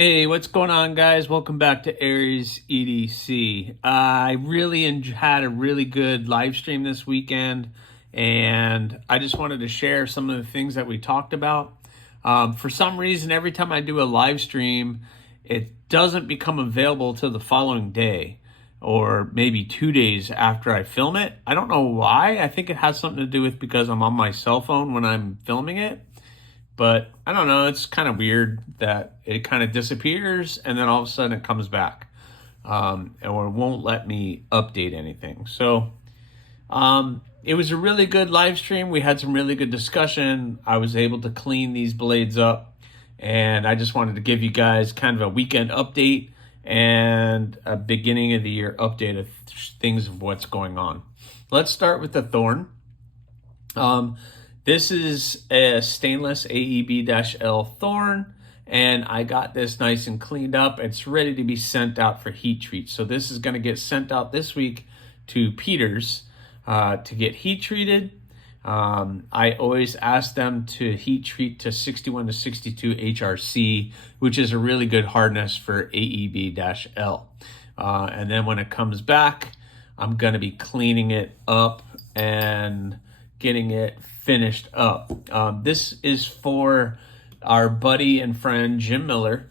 Hey, what's going on, guys? Welcome back to Aries EDC. I really had a really good live stream this weekend, and I just wanted to share some of the things that we talked about. For some reason, every time I do a live stream, it doesn't become available till the following day or maybe 2 days after I film it. I don't know why. I think it has something to do with because I'm on my cell phone when I'm filming it. But I don't know, it's kind of weird that it kind of disappears and then all of a sudden it comes back, or it won't let me update anything. So it was a really good live stream. We had some really good discussion. I was able to clean these blades up, and I just wanted to give you guys kind of a weekend update and a beginning of the year update of things of what's going on. Let's start with the thorn. This is a stainless AEB-L thorn, and I got this nice and cleaned up. It's ready to be sent out for heat treat. So this is going to get sent out this week to Peters to get heat treated. I always ask them to heat treat to 61 to 62 HRC, which is a really good hardness for AEB-L. And then when it comes back, I'm going to be cleaning it up and getting it finished up. This is for our buddy and friend Jim Miller.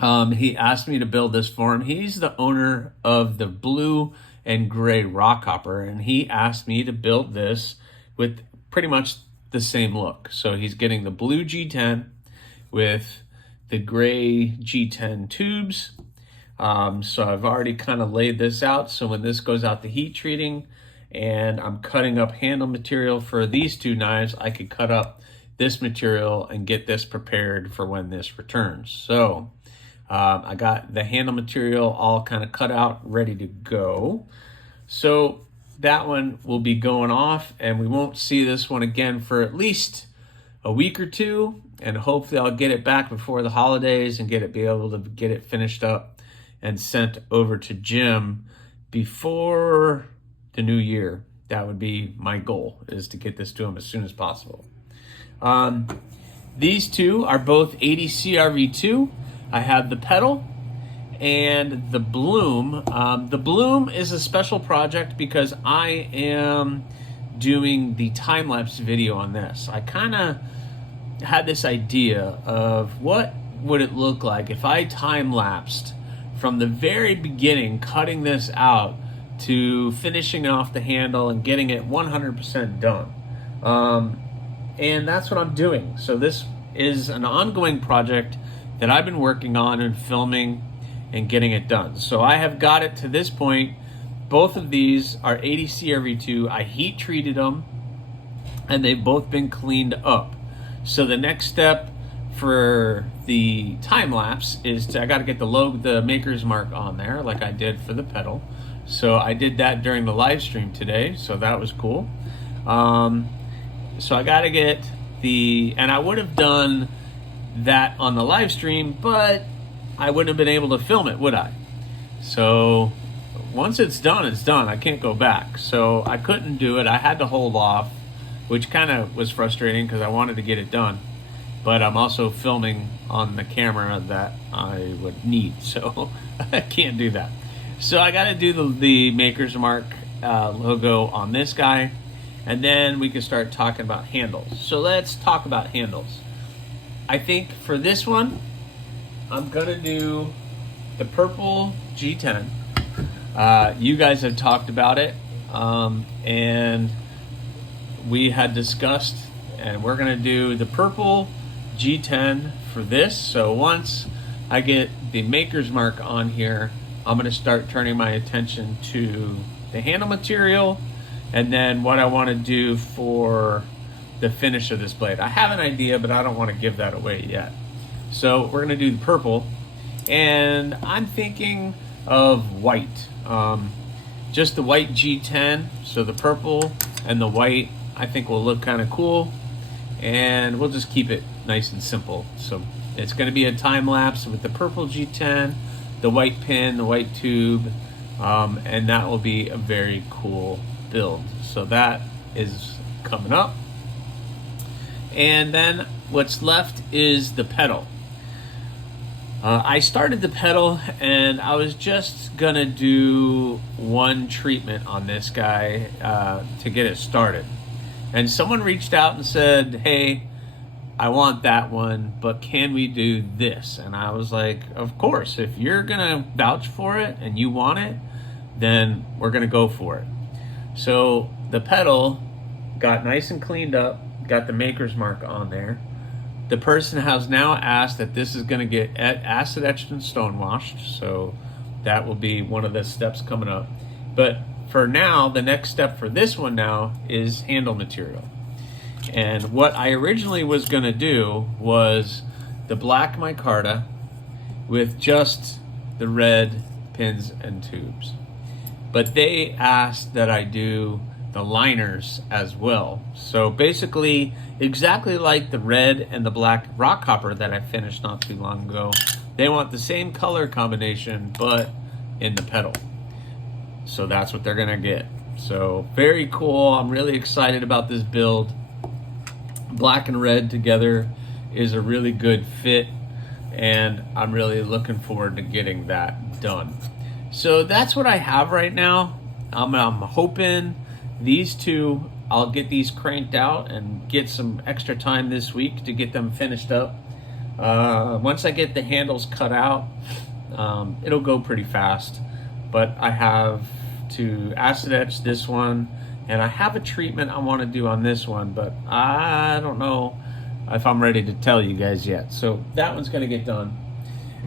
He asked me to build this for him. He's the owner of the blue and gray rock hopper, and he asked me to build this with pretty much the same look. So he's getting the blue G10 with the gray G10 tubes. So I've already kind of laid this out. So when this goes out to heat treating, and I'm cutting up handle material for these two knives, I could cut up this material and get this prepared for when this returns. So I got the handle material all kind of cut out, ready to go. So that one will be going off, and we won't see this one again for at least a week or two, and hopefully I'll get it back before the holidays and be able to get it finished up and sent over to Jim before the new year. That would be my goal, is to get this to him as soon as possible. These two are both 80 CRV2. I have the pedal and the bloom. The bloom is a special project because I am doing the time-lapse video on this. I kind of had this idea of what would it look like if I time-lapsed from the very beginning, cutting this out, to finishing off the handle and getting it 100% done. And that's what I'm doing. So this is an ongoing project that I've been working on and filming and getting it done. So I have got it to this point. Both of these are 80 CRV2. I heat treated them, and they've both been cleaned up. So the next step for the time lapse is I got to get the maker's mark on there, like I did for the pedal. So I did that during the live stream today, so that was cool. So I got to get and I would have done that on the live stream, but I wouldn't have been able to film it, would I? So once it's done, it's done. I can't go back. So I couldn't do it. I had to hold off, which kind of was frustrating because I wanted to get it done. But I'm also filming on the camera that I would need, so I can't do that. So I got to do the Maker's Mark logo on this guy, and then we can start talking about handles. So let's talk about handles. I think for this one, I'm going to do the purple G10. You guys have talked about it, and we had discussed, and we're going to do the purple G10 for this. So once I get the Maker's Mark on here, I'm going to start turning my attention to the handle material and then what I want to do for the finish of this blade. I have an idea, but I don't want to give that away yet. So we're going to do the purple, and I'm thinking of white. Just the white G10, so the purple and the white I think will look kind of cool, and we'll just keep it nice and simple. So it's going to be a time lapse with the purple G10, the white pin, the white tube, and that will be a very cool build. So that is coming up. And then what's left is the pedal. I started the pedal and I was just gonna do one treatment on this guy to get it started. And someone reached out and said, hey, I want that one, but can we do this? And I was like, of course, if you're gonna vouch for it and you want it, then we're gonna go for it. So the pedal got nice and cleaned up, got the maker's mark on there. The person has now asked that this is gonna get acid etched and stone washed, so that will be one of the steps coming up. But for now, the next step for this one now is handle material. And what I originally was going to do was the black micarta with just the red pins and tubes. But they asked that I do the liners as well. So basically, exactly like the red and the black rock copper that I finished not too long ago, they want the same color combination, but in the pedal. So that's what they're going to get. So very cool. I'm really excited about this build. Black and red together is a really good fit, and I'm really looking forward to getting that done. So that's what I have right now. I'm hoping these two, I'll get these cranked out and get some extra time this week to get them finished up. Once I get the handles cut out, it'll go pretty fast, but I have to acid etch this one, and I have a treatment I want to do on this one, but I don't know if I'm ready to tell you guys yet. So that one's going to get done.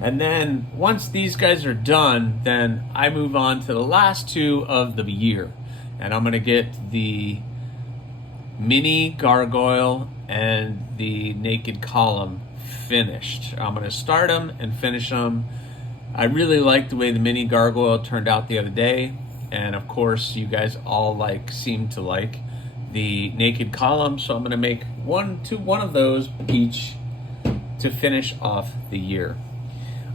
And then once these guys are done, then I move on to the last two of the year. And I'm going to get the mini gargoyle and the naked column finished. I'm going to start them and finish them. I really like the way the mini gargoyle turned out the other day. And of course, you guys all seem to like the naked column. So I'm going to make one of those each to finish off the year.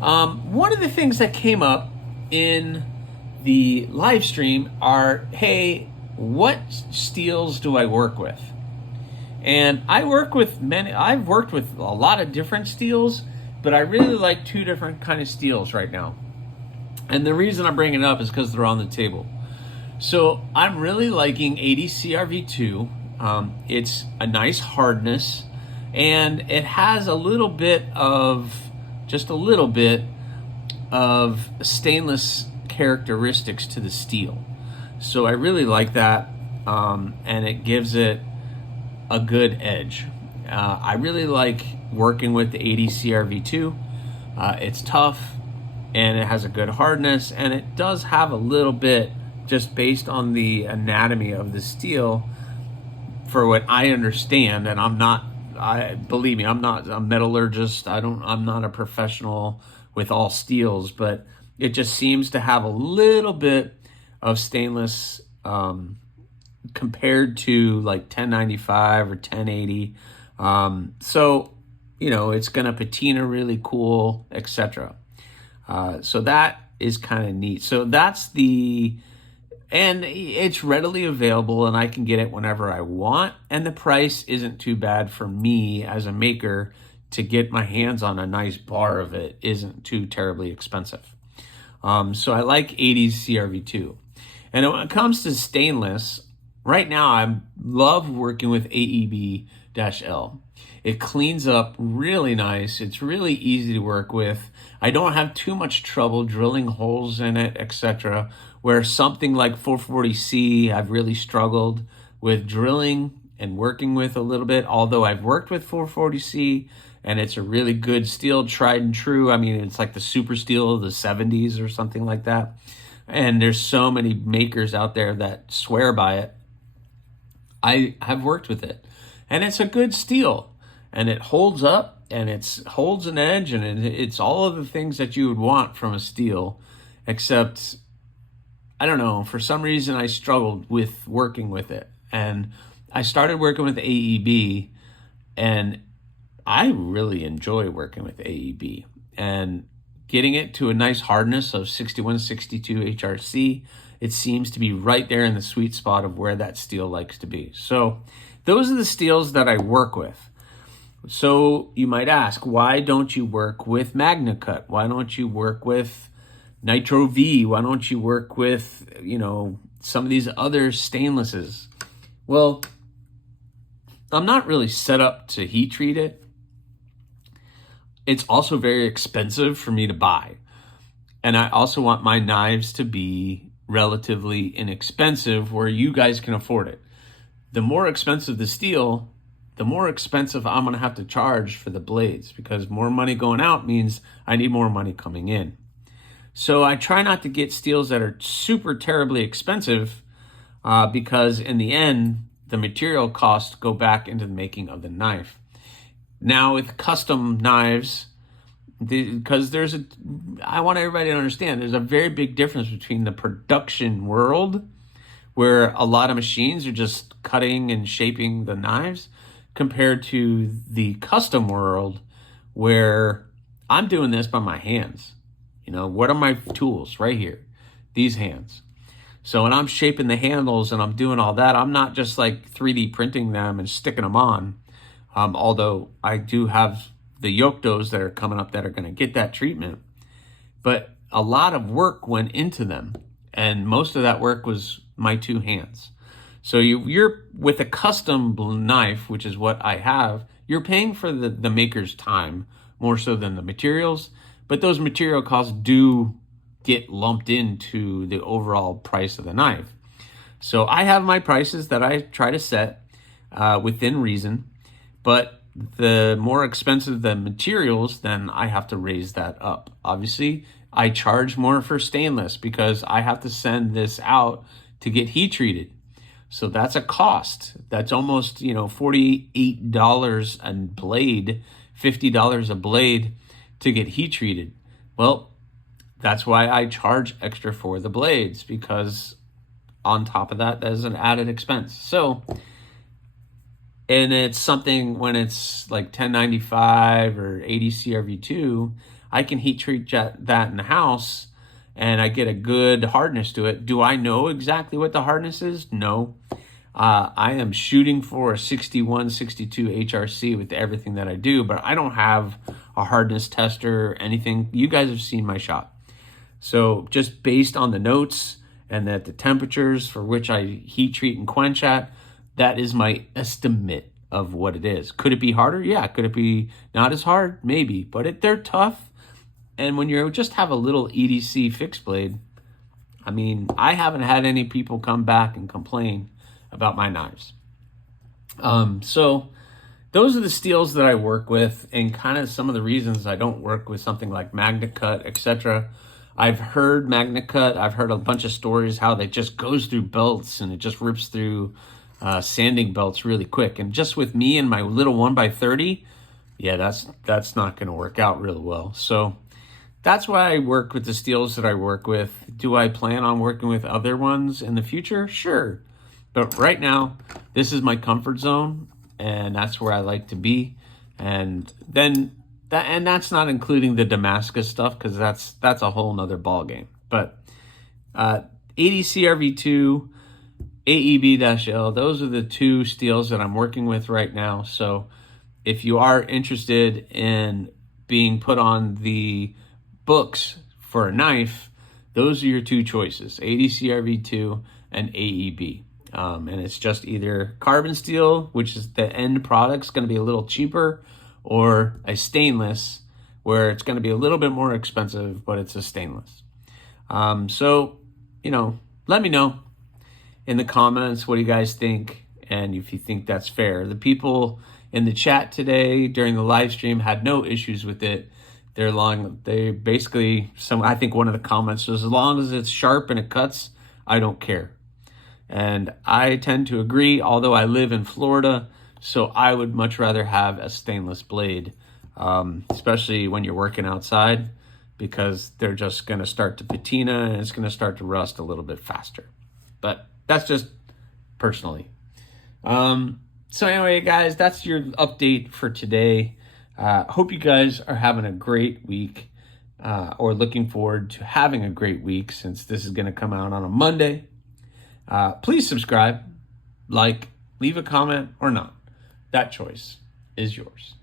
One of the things that came up in the live stream are, hey, what steels do I work with? And I've worked with a lot of different steels, but I really like two different kind of steels right now. And the reason I'm bringing it up is because they're on the table. So I'm really liking AEB-CRV2. It's a nice hardness, and it has just a little bit of stainless characteristics to the steel. So I really like that, and it gives it a good edge. I really like working with the AEB-CRV2. It's tough, and it has a good hardness, and it does have a little bit, just based on the anatomy of the steel, for what I understand, and believe me, I'm not a metallurgist. I'm not a professional with all steels, but it just seems to have a little bit of stainless compared to 1095 or 1080. So, it's going to patina really cool, etc. So that is kind of neat. So and it's readily available, and I can get it whenever I want. And the price isn't too bad for me as a maker to get my hands on a nice bar of it. Isn't too terribly expensive. So I like AEB-CRV2. And when it comes to stainless, right now I love working with AEB-L. It cleans up really nice. It's really easy to work with. I don't have too much trouble drilling holes in it, etc. Where something like 440C, I've really struggled with drilling and working with a little bit, although I've worked with 440C, and it's a really good steel, tried and true. I mean, it's like the super steel of the 70s or something like that. And there's so many makers out there that swear by it. I have worked with it, and it's a good steel, and it holds up, and it holds an edge, and it's all of the things that you would want from a steel, except, I don't know, for some reason I struggled with working with it. And I started working with AEB, and I really enjoy working with AEB. And getting it to a nice hardness of 6162 HRC, it seems to be right there in the sweet spot of where that steel likes to be. So those are the steels that I work with. So you might ask, why don't you work with MagnaCut? Why don't you work with Nitro V? Why don't you work with, some of these other stainlesses? Well, I'm not really set up to heat treat it. It's also very expensive for me to buy. And I also want my knives to be relatively inexpensive where you guys can afford it. The more expensive the steel, the more expensive I'm going to have to charge for the blades, because more money going out means I need more money coming in. So I try not to get steels that are super terribly expensive because in the end, the material costs go back into the making of the knife. Now with custom knives, because I want everybody to understand, there's a very big difference between the production world, where a lot of machines are just cutting and shaping the knives, compared to the custom world, where I'm doing this by my hands. What are my tools? Right here, these hands. So when I'm shaping the handles and I'm doing all that, I'm not just like 3D printing them and sticking them on. Although I do have the Yoktos that are coming up that are going to get that treatment. But a lot of work went into them. And most of that work was my two hands. So you're with a custom knife, which is what I have, you're paying for the maker's time more so than the materials. But those material costs do get lumped into the overall price of the knife. So I have my prices that I try to set within reason, but the more expensive the materials, then I have to raise that up. Obviously, I charge more for stainless because I have to send this out to get heat treated. So that's a cost. That's almost, $48 a blade, $50 a blade to get heat treated. Well, that's why I charge extra for the blades, because on top of that, there's an added expense. So, and it's something when it's like 1095 or 80 CRV2, I can heat treat that in the house and I get a good hardness to it. Do I know exactly what the hardness is? No. I am shooting for a 61, 62 HRC with everything that I do, but I don't have a hardness tester or anything. You guys have seen my shop. So just based on the notes and that the temperatures for which I heat treat and quench at, that is my estimate of what it is. Could it be harder? Yeah. Could it be not as hard? Maybe, but they're tough. And when you just have a little EDC fixed blade, I mean, I haven't had any people come back and complain about my knives. So those are the steels that I work with, and kind of some of the reasons I don't work with something like MagnaCut, etc. I've heard MagnaCut, I've heard a bunch of stories how they just goes through belts and it just rips through sanding belts really quick. And just with me and my little 1x30, yeah, that's not going to work out really well. So that's why I work with the steels that I work with. Do I plan on working with other ones in the future? Sure. But right now, this is my comfort zone, and that's where I like to be. And then that's not including the Damascus stuff, because that's a whole nother ball game. But 80 CRV2, AEB-L, those are the two steels that I'm working with right now. So if you are interested in being put on the books for a knife, those are your two choices: 80 CRV2 and AEB. And it's just either carbon steel, which is the end product's going to be a little cheaper, or a stainless, where it's going to be a little bit more expensive, but it's a stainless. So, let me know in the comments, what do you guys think? And if you think that's fair. The people in the chat today during the live stream had no issues with it. They basically, I think one of the comments was, as long as it's sharp and it cuts, I don't care. And I tend to agree, although I live in Florida, so I would much rather have a stainless blade, especially when you're working outside, because they're just going to start to patina and it's going to start to rust a little bit faster. But that's just personally. So anyway, guys, that's your update for today. Hope you guys are having a great week, or looking forward to having a great week, since this is going to come out on a Monday. Please subscribe, like, leave a comment, or not. That choice is yours.